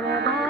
Yeah.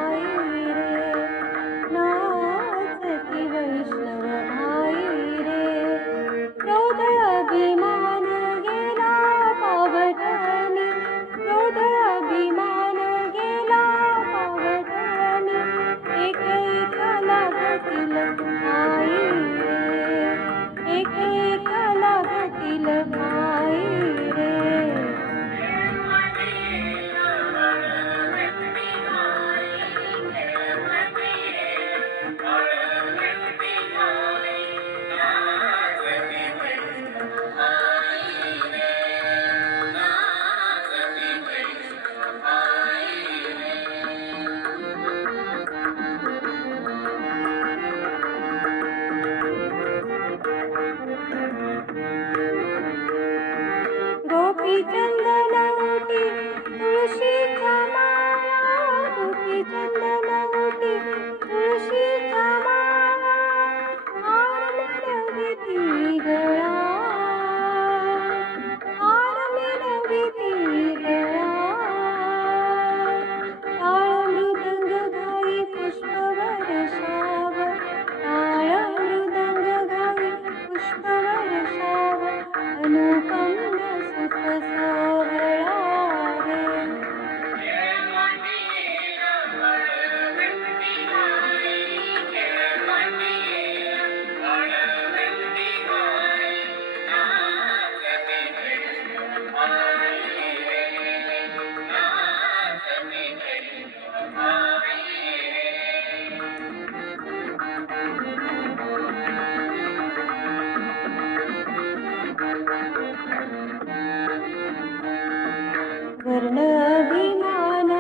वर्णाभिमान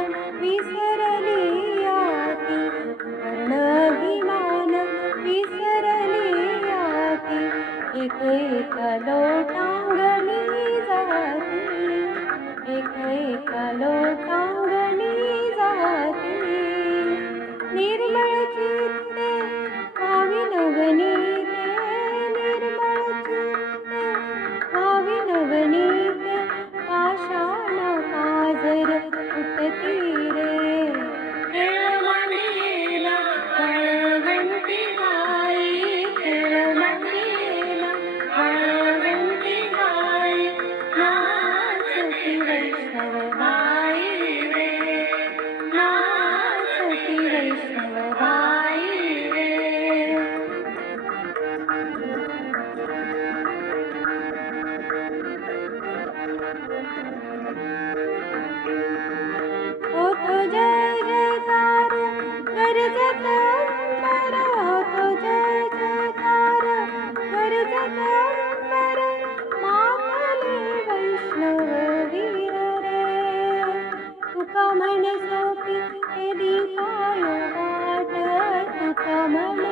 विसरली आती वर्णाभिमान विसरली आती एक एका लोटांगणी जाती. एक एका लोटांगणी जाती. निर्मळ चित्त ಪ್ರತಿ कमल सोपि यदि पायो वाट कमल